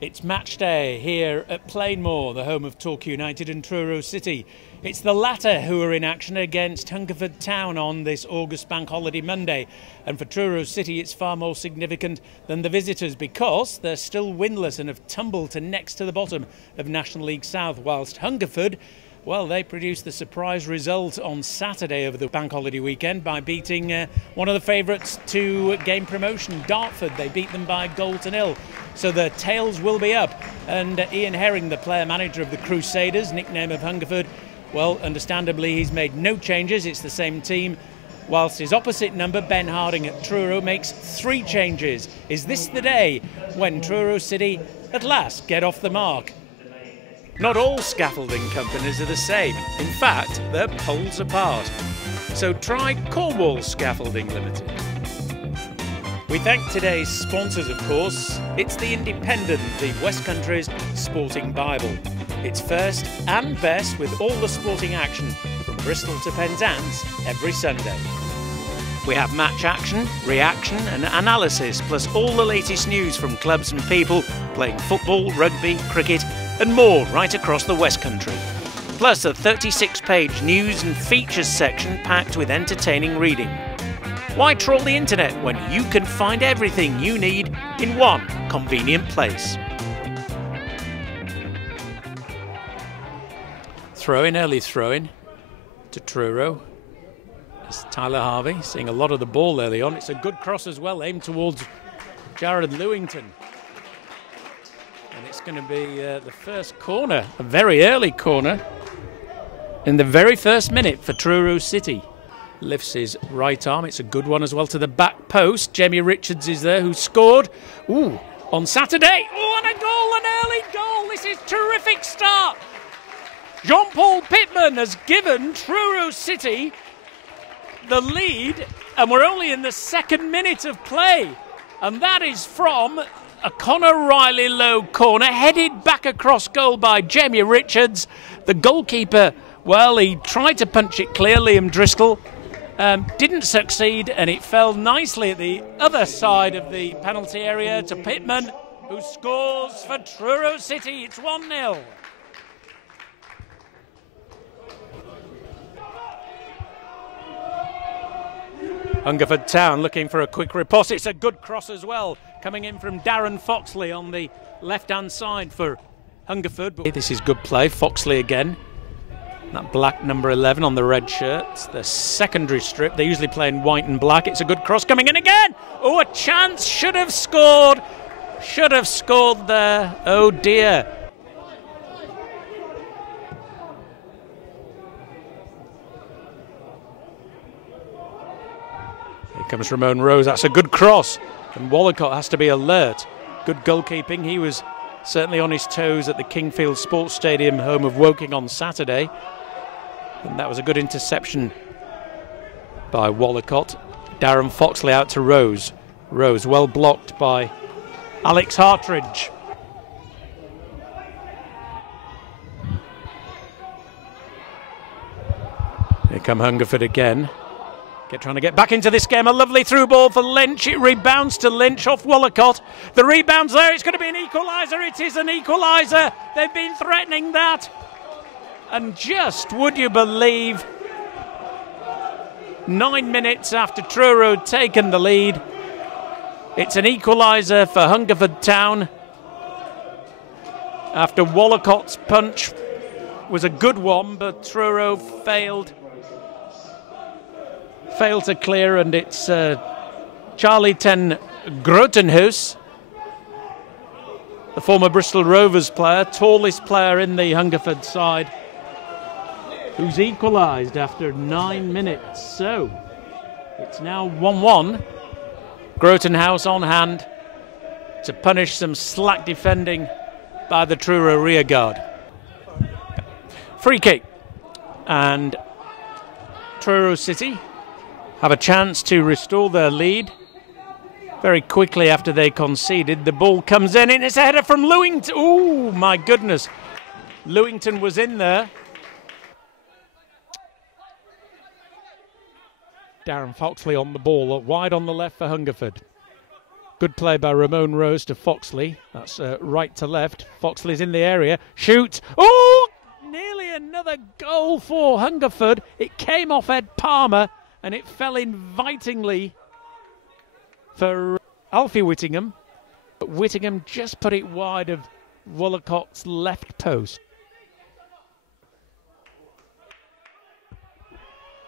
It's match day here at Plainmoor, the home of Torquay United and Truro City. It's the latter who are in action against Hungerford Town on this August Bank Holiday Monday. And for Truro City, it's far more significant than the visitors because they're still winless and have tumbled to next to the bottom of National League South, whilst Hungerford, well, they produced the surprise result on Saturday over the bank holiday weekend by beating one of the favourites to gain promotion, Dartford. They beat them by a goal to nil. So the tails will be up. And Ian Herring, the player-manager of the Crusaders, nickname of Hungerford, well, understandably, he's made no changes. It's the same team. Whilst his opposite number, Ben Harding at Truro, makes 3 changes. Is this the day when Truro City at last get off the mark? Not all scaffolding companies are the same. In fact, they're poles apart. So try Cornwall Scaffolding Limited. We thank today's sponsors, of course. It's The Independent, the West Country's sporting Bible. It's first and best with all the sporting action from Bristol to Penzance every Sunday. We have match action, reaction and analysis, plus all the latest news from clubs and people playing football, rugby, cricket and more right across the West Country. Plus a 36-page news and features section packed with entertaining reading. Why trawl the internet when you can find everything you need in one convenient place? Early throw-in to Truro. It's Tyler Harvey seeing a lot of the ball early on. It's a good cross as well, aimed towards Jared Lewington. And it's going to be the first corner, a very early corner, in the very first minute for Truro City. Lifts his right arm. It's a good one as well to the back post. Jamie Richards is there, who scored on Saturday. Oh, and a goal, an early goal. This is a terrific start. Jean-Paul Pittman has given Truro City the lead, and we're only in the second minute of play. And that is from a Conor Riley low corner, headed back across goal by Jamie Richards. The goalkeeper, well, he tried to punch it clear, Liam Driscoll, didn't succeed, and it fell nicely at the other side of the penalty area to Pittman, who scores for Truro City. It's 1-0. Hungerford Town looking for a quick riposte. It's a good cross as well, coming in from Darren Foxley on the left-hand side for Hungerford. But this is good play. Foxley again. That black number 11 on the red shirt. The secondary strip. They usually play in white and black. It's a good cross coming in again. Oh, a chance. Should have scored. Should have scored there. Oh, dear. Here comes Ramon Rose. That's a good cross. And Wallacott has to be alert. Good goalkeeping. He was certainly on his toes at the Kingfield Sports Stadium, home of Woking, on Saturday. And that was a good interception by Wallacott. Darren Foxley out to Rose. Rose well blocked by Alex Hartridge. Here come Hungerford again. Trying to get back into this game. A lovely through ball for Lynch. It rebounds to Lynch off Wallacott. The rebound's there. It's going to be an equaliser. It is an equaliser. They've been threatening that. And just, would you believe, 9 minutes after Truro had taken the lead, it's an equaliser for Hungerford Town. After Wallacott's punch was a good one, but Truro failed to clear, and it's Charlie ten Grotenhuis, the former Bristol Rovers player, tallest player in the Hungerford side, who's equalised after 9 minutes. So it's now 1-1. Grotenhuis on hand to punish some slack defending by the Truro rearguard. Free kick, and Truro City have a chance to restore their lead very quickly after they conceded. The ball comes in and it's a header from Lewington. Oh, my goodness. Lewington was in there. Darren Foxley on the ball, wide on the left for Hungerford. Good play by Ramon Rose to Foxley. That's right to left. Foxley's in the area. Shoots. Oh! Nearly another goal for Hungerford. It came off Ed Palmer and it fell invitingly for Alfie Whittingham. But Whittingham just put it wide of Wollicott's left post.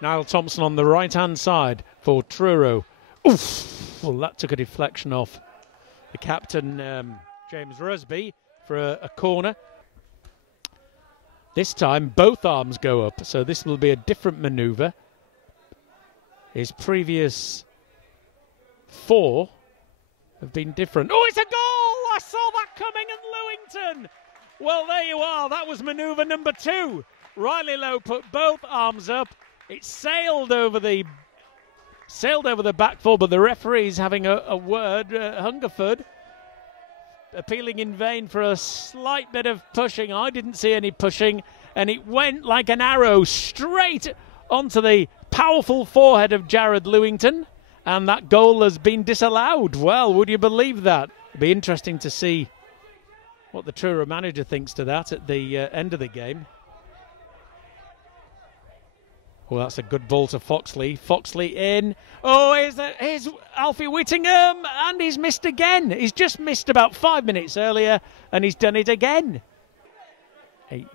Niall Thompson on the right-hand side for Truro. Oof! Well, that took a deflection off the captain, James Rusby, for a corner. This time, both arms go up, so this will be a different manoeuvre. His previous 4 have been different. Oh, it's a goal! I saw that coming, and Lewington! Well, there you are. That was manoeuvre number 2. Riley Lowe put both arms up. It sailed over the back four, but the referee's having a word. Hungerford appealing in vain for a slight bit of pushing. I didn't see any pushing, and it went like an arrow straight onto the powerful forehead of Jared Lewington, and that goal has been disallowed. Well, would you believe that? It'll be interesting to see what the Truro manager thinks to that at the end of the game. Well, that's a good ball to Foxley. Foxley in. Oh, here's Alfie Whittingham, and he's missed again. He's just missed about 5 minutes earlier, and he's done it again. 8.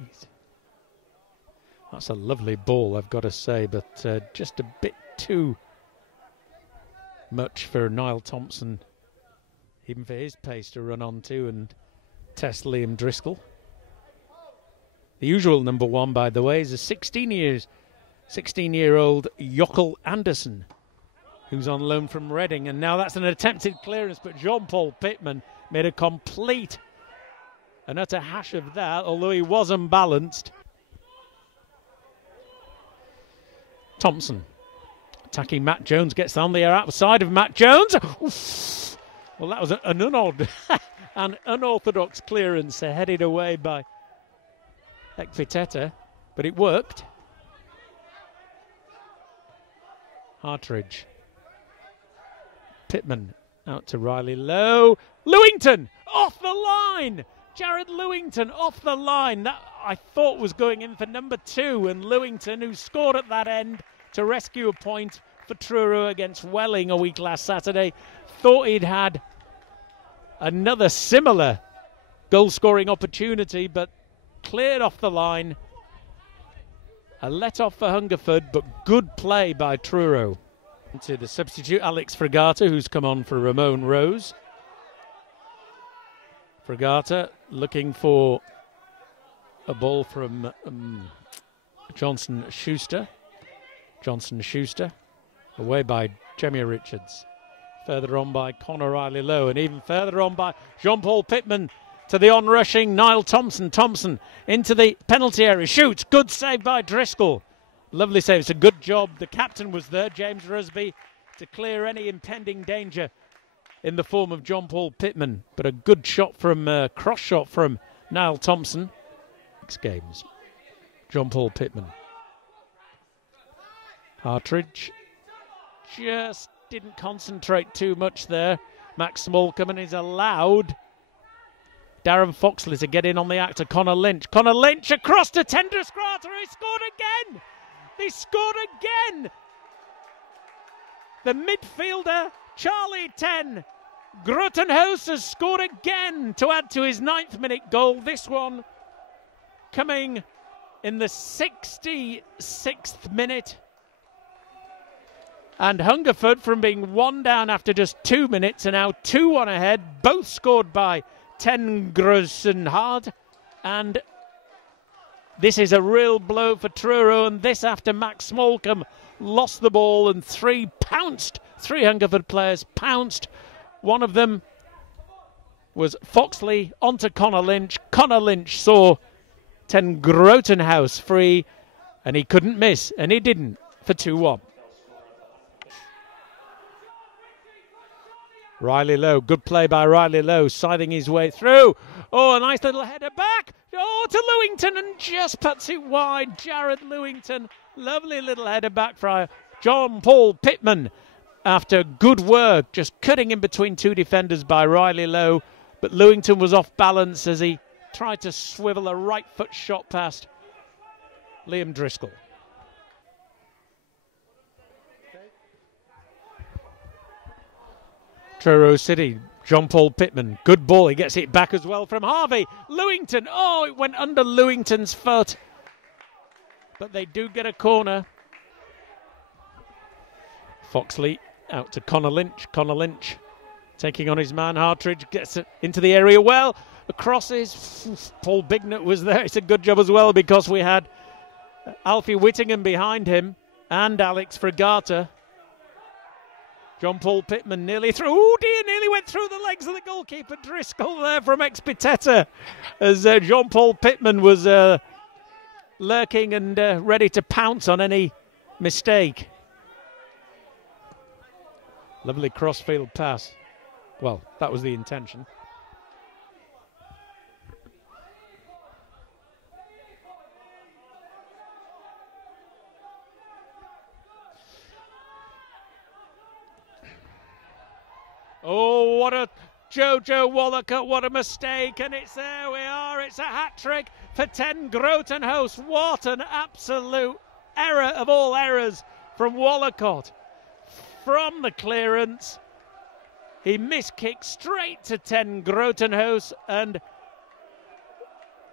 That's a lovely ball, I've got to say, but just a bit too much for Niall Thompson, even for his pace to run onto and test Liam Driscoll. The usual number 1, by the way, is a 16-year-old Jokel Anderson, who's on loan from Reading, and now that's an attempted clearance, but Jean-Paul Pittman made a complete and utter hash of that, although he was unbalanced. Thompson attacking Matt Jones, gets on the outside of Matt Jones. Oof. Well, that was an unorthodox clearance headed away by Ekviteta, but it worked. Hartridge. Pittman out to Riley Lowe. Lewington off the line. Jared Lewington off the line. That I thought was going in for number 2, and Lewington, who scored at that end to rescue a point for Truro against Welling a week last Saturday, thought he'd had another similar goal-scoring opportunity, but cleared off the line. A let-off for Hungerford, but good play by Truro. To the substitute, Alex Fregata, who's come on for Ramon Rose. Fregata looking for a ball from Johnson Schuster. Johnson Schuster, away by Jemmy Richards. Further on by Conor Riley Lowe, and even further on by Jean-Paul Pittman to the on-rushing Niall Thompson. Thompson into the penalty area, shoots, good save by Driscoll. Lovely save, it's a good job. The captain was there, James Rusby, to clear any impending danger in the form of Jean-Paul Pittman. But a good shot from, cross shot from Niall Thompson. 6 games. Jean-Paul Pittman. Hartridge just didn't concentrate too much there. Max Smallcombe, and is allowed Darren Foxley to get in on the act to Connor Lynch. Connor Lynch across to Tendra Scrata. He scored again. They scored again. The midfielder, Charlie 10, Grottenhaus, has scored again to add to his 9th minute goal. This one coming in the 66th minute. And Hungerford, from being 1 down after just 2 minutes, are now 2-1 ahead. Both scored by Ten Grossenhard. And this is a real blow for Truro, and this after Max Smallcombe lost the ball and 3 Hungerford players pounced. One of them was Foxley onto Connor Lynch. Connor Lynch saw Ten Grottenhaus free, and he couldn't miss, and he didn't, for 2-1. Riley Lowe, good play by Riley Lowe, scything his way through. Oh, a nice little header back. Oh, to Lewington, and just puts it wide. Jared Lewington, lovely little header back for John Paul Pittman. after good work, just cutting in between two defenders by Riley Lowe. But Lewington was off balance as he tried to swivel a right foot shot past Liam Driscoll. Truro City, John-Paul Pittman, good ball, he gets it back as well from Harvey. Lewington, oh, it went under Lewington's foot. But they do get a corner. Foxley out to Connor Lynch. Connor Lynch taking on his man. Hartridge gets it into the area well. The crosses. Paul Bignett was there. It's a good job as well because we had Alfie Whittingham behind him and Alex Fregata. John-Paul Pittman nearly through. Oh dear, nearly went through the legs of the goalkeeper. Driscoll there from Expiteta as John-Paul Pittman was lurking and ready to pounce on any mistake. Lovely crossfield pass. Well, that was the intention. Oh, what a Jojo Wallacott, what a mistake, and it's there we are, it's a hat-trick for 10 Grotenhuis. What an absolute error of all errors from Wallacott. From the clearance, he miskicked straight to 10 Grotenhuis, and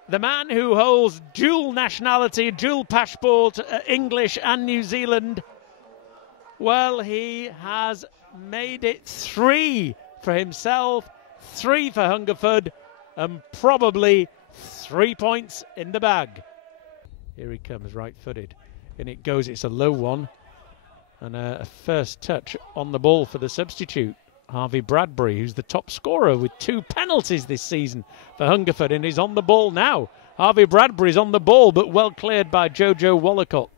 the man who holds dual nationality, dual passport, English and New Zealand, well, he has made it 3 for himself, 3 for Hungerford, and probably 3 points in the bag. Here he comes, right-footed. In it goes, it's a low one. And a first touch on the ball for the substitute, Harvey Bradbury, who's the top scorer with 2 penalties this season for Hungerford, and he's on the ball now. Harvey Bradbury's on the ball, but well cleared by Jojo Wallacott.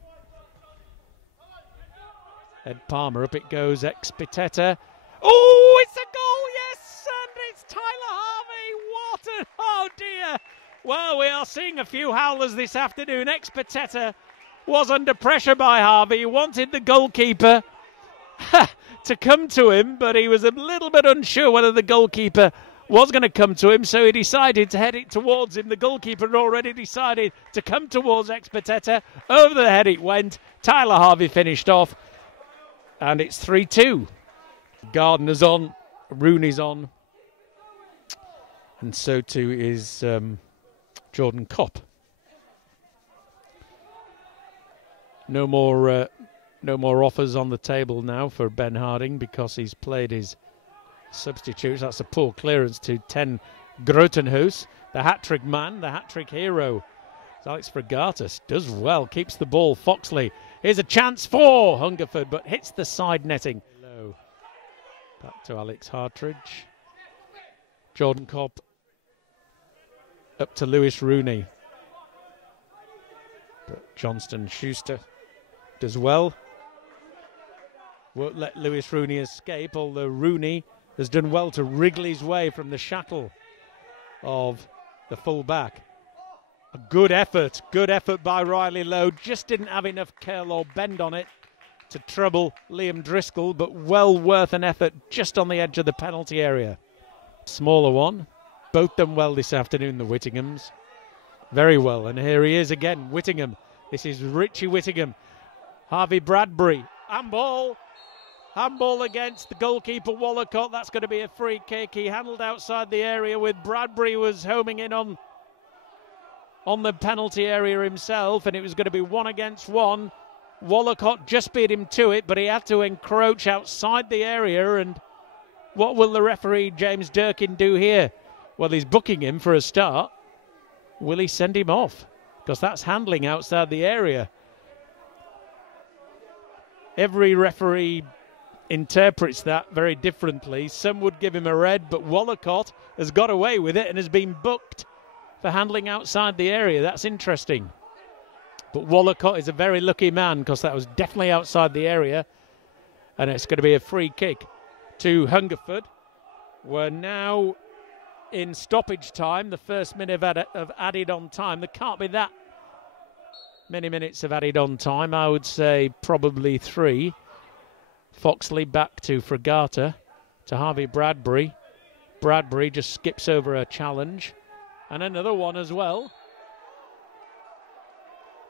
Ed Palmer, up it goes, Expiteta. Oh, it's a goal, yes, and it's Tyler Harvey. What an, oh dear. Well, we are seeing a few howlers this afternoon. Expiteta was under pressure by Harvey. He wanted the goalkeeper to come to him, but he was a little bit unsure whether the goalkeeper was going to come to him, so he decided to head it towards him. The goalkeeper had already decided to come towards Expiteta. Over the head it went. Tyler Harvey finished off, and it's 3-2. Gardner's on, Rooney's on, and so too is Jordan Kopp. No more offers on the table now for Ben Harding because he's played his substitutes. That's a poor clearance to 10 Grotenhuis, the hat-trick man, the hat-trick hero. Alex Fregatus does well, keeps the ball. Foxley, here's a chance for Hungerford, but hits the side netting. Low. Back to Alex Hartridge. Jordan Kopp up to Lewis Rooney. But Johnston Schuster does well. Won't let Lewis Rooney escape, although Rooney has done well to wriggle his way from the shackle of the full-back. A good effort by Riley Lowe. Just didn't have enough curl or bend on it to trouble Liam Driscoll, but well worth an effort just on the edge of the penalty area. Smaller one. Both done well this afternoon, the Whittinghams. Very well, and here he is again, Whittingham. This is Richie Whittingham. Harvey Bradbury, handball against the goalkeeper Wallacott. That's going to be a free kick. He handled outside the area with Bradbury was homing in on the penalty area himself, and it was going to be 1 against 1. Wallacott just beat him to it, but he had to encroach outside the area, and what will the referee James Durkin do here? Well, he's booking him for a start. Will he send him off? Because that's handling outside the area. Every referee interprets that very differently. Some would give him a red, but Wallacott has got away with it and has been booked for handling outside the area. That's interesting. But Wallacott is a very lucky man because that was definitely outside the area. And it's going to be a free kick to Hungerford. We're now in stoppage time, the first minute of added on time. There can't be that many minutes of added on time. I would say probably 3. Foxley back to Fregata, to Harvey Bradbury. Bradbury just skips over a challenge. And another one as well.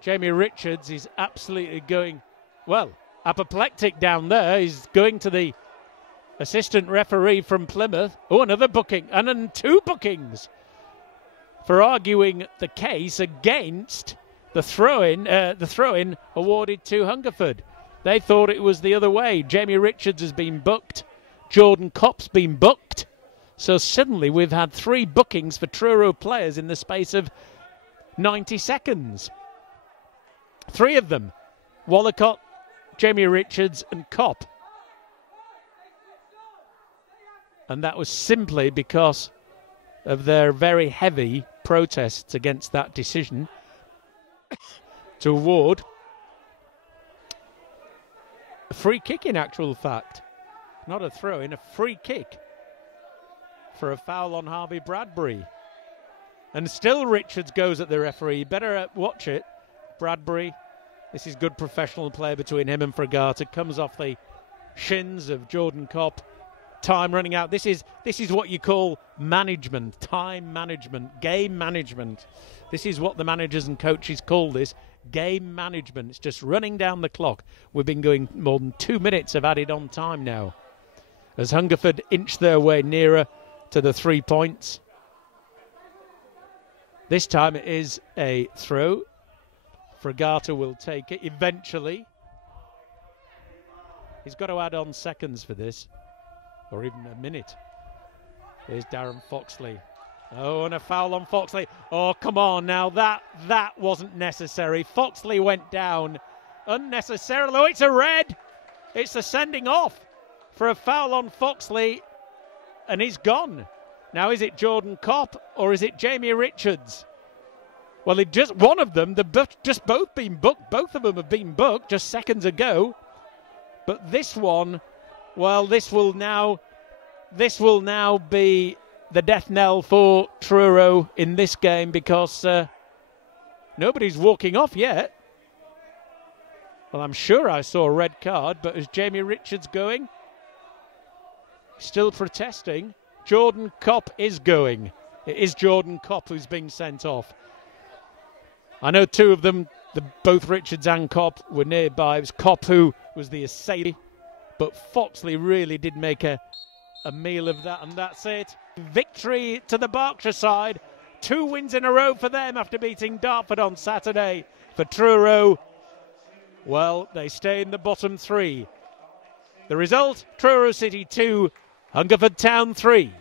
Jamie Richards is absolutely going, well, apoplectic down there. He's going to the assistant referee from Plymouth. Oh, another booking, and then 2 bookings for arguing the case against the throw-in awarded to Hungerford. They thought it was the other way. Jamie Richards has been booked. Jordan Kopp's been booked. So suddenly we've had 3 bookings for Truro players in the space of 90 seconds. 3 of them, Wallacott, Jamie Richards and Kopp. And that was simply because of their very heavy protests against that decision to award a free kick, in actual fact. Not a throw-in, a free kick for a foul on Harvey Bradbury. And still Richards goes at the referee. You better watch it. Bradbury, this is good professional play between him and Fregata. Comes off the shins of Jordan Kopp. Time running out. This is what you call management, time management, game management. This is what the managers and coaches call this, game management. It's just running down the clock. We've been going more than 2 minutes of added on time now, as Hungerford inch their way nearer to the 3 points. This time it is a throw. Fregata will take it eventually. He's got to add on seconds for this, or even a minute. Here's Darren Foxley. Oh, and a foul on Foxley. Oh, come on now. That wasn't necessary. Foxley went down unnecessarily. Oh, it's a red. It's a sending off for a foul on Foxley, and he's gone. Now, is it Jordan Kopp or is it Jamie Richards? Well, one of them, they've just both been booked. Both of them have been booked just seconds ago. But this one, well, this will now be the death knell for Truro in this game, because nobody's walking off yet. Well, I'm sure I saw a red card, but is Jamie Richards going? Still protesting. Jordan Kopp is going. It is Jordan Kopp who's being sent off. I know 2 of them, both Richards and Kopp, were nearby. It was Kopp who was the assailant, but Foxley really did make a meal of that, and that's it. Victory to the Berkshire side. 2 wins in a row for them after beating Dartford on Saturday. For Truro, well, they stay in the bottom 3. The result, Truro City 2, Hungerford Town 3.